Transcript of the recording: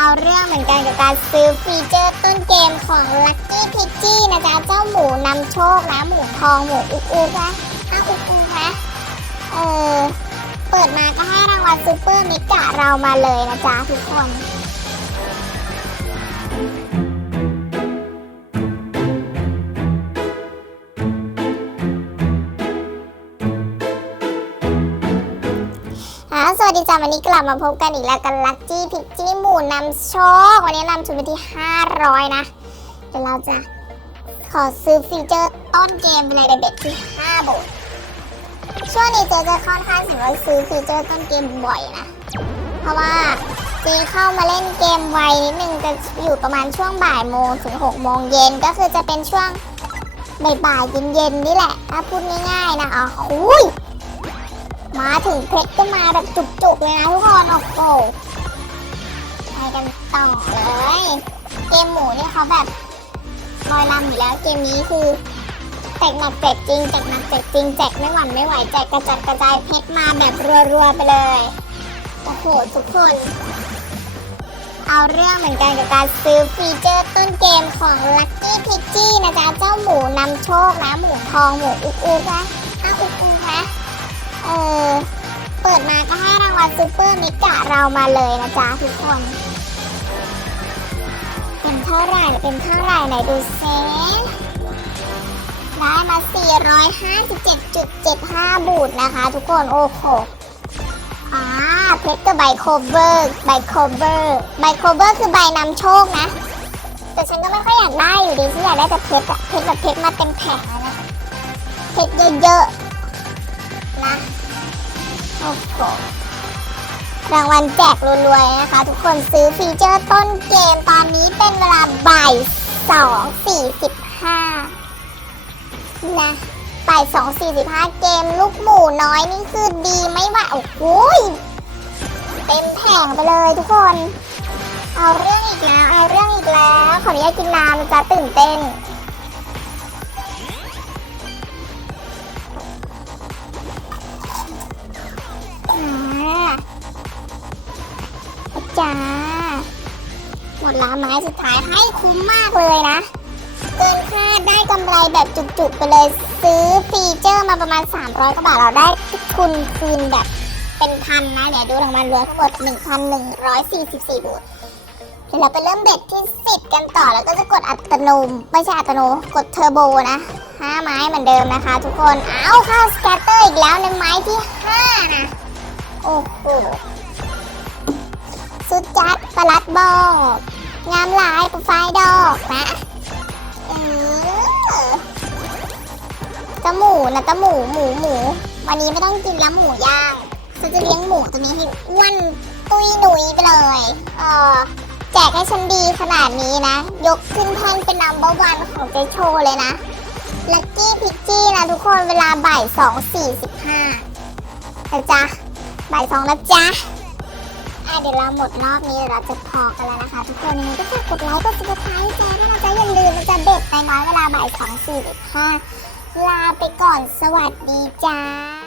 เอาเรื่องเหมือนกันกับการซื้อฟีเจอร์ต้นเกมของ Lucky p i g g y นะจ๊ะ เจ้าหมูนำโชคนะ หมูทองหมูอุกอุกนะอ้าอุกอุกนะเออ เปิดมาก็ให้รางวัลซูเปอร์มิกะเรามาเลยนะจ๊ะทุกคน ดีจ้าวันนี้กลับมาพบกันอีกแล้วกันลักจี้พิกจี้หมูนำโชค วันนี้นำชุดไปที่ 500 นะ เดี๋ยวเราจะขอซื้อฟีเจอร์ต้นเกมไปเลยในเบ็ดที่5บาทช่วงนี้เจจะค่อนข้างสำหรับซื้อฟีเจอร์ต้นเกมบ่อยนะ เพราะว่าจีเข้ามาเล่นเกมไวนิดนึงจะอยู่ประมาณช่วงบ่ายโมงถึง6โมงเย็นก็คือจะเป็นช่วงบ่ายๆเย็นๆนี่แหละถ้าพูดง่ายๆนะอ๋อคุย มาถึงเพชรก็มาแบบจุกๆเลยนะทุกคนโอ้โหไปกันต่อเลย เกมหมูนี่เขาแบบลอยลำอยู่แล้วเกมนี้คือแจกหนักแจกจริงแจกหนักแจกจริงแจกไม่หวั่นไม่ไหวแจกกระจัดกระจายเพชรมาแบบรัวๆไปเลยโอ้โหทุกคน เอาเรื่องเหมือนกันกับการซื้อฟีเจอร์ต้นเกมของ Lucky p i g g y นะจ๊ะเจ้าหมูนำโชคนะหมูทองหมูอุ๊กอุกนะ ซูเปอร์มิกะเรามาเลยนะจ๊ะทุกคน เป็นเท่าไหร่เป็นเท่าไหร่ไหนดูเซได้มา 457.75 บูทนะคะ ทุกคน โอ้โหอ่าเพชรกับใบโคเวอร์ใบโคเวอร์ใบโคเวอร์คือใบนำโชคนะ แต่ฉันก็ไม่ค่อยอยากได้อยู่ดีฉันอยากได้แต่เพชรอะเพชรแบบเพชรมาเต็มแผงเลยนะเพชรเยอะๆนะ โอ้โห รางวัลแจกรวยๆนะคะ ทุกคนซื้อฟีเจอร์ต้นเกมตอนนี้เป็นเวลาบ่ายสองสี่สิบห้านะบ่ายสองสี่สิบห้าเกมลูกหมูน้อยนี่คือดีไม่ไหวโอ้โหยเต็มแผงไปเลยทุกคน เอาเรื่องอีกแล้วเอาเรื่องอีกแล้ว ขออนุญาตกินน้ำจะตื่นเต้น หมดละไม้สุดท้ายให้คุ้มมากเลยนะเกินคาได้กำไรแบบจุกๆไปเลยซื้อฟีเจอร์มาประมาณ 300กว่าบาทเราได้ทุนคืนแบบเป็นพันนะ เดี๋ยวดูรางวัลเหลือทั้งหมด 1,144บาทเดี๋ยวเราไปเริ่มเบ็ดที่ 10 กันต่อแล้วก็จะกดอัตโนมไม่ใช่อัตโนกดเทอร์โบนะห้าไม้เหมือนเดิมนะคะ ทุกคน เอาเข้าสแกตเตอร์อีกแล้วในไม้ที่ห้านะ โอ้โห จัดประลัดบอกงามหลายประไฟดอกนะเออจาหมูนะจาหมูหมูหมู วันนี้ไม่ต้องกินแล้วหมูย่างฉันจะเลี้ยงหมูตัวนี้ให้อ้วนตุยหนุยไปเลยเออแจกให้ฉันดีขนาดนี้นะ ยกขึ้นแท่นเป็นนัมเบอร์วันของเจโชเลยนะลักกี้พิกจี้นะทุกคนเวลาบ่ายสองสี่สิบห้านะจ๊ะบ่ายสองนะจ๊ะ อะเดี๋ยวเราหมดรอบนี้เราจะพอกันแล้วนะคะ ทุกคนยังไงก็ฝากกดไลค์กดซับสไครต์แชร์ด้วยนะจ๊ะอย่าลืมนะจ๊ะเด็ดไปน้อยเวลาบ่ายสองสี่สิบห้าลาไปก่อนสวัสดีจ้า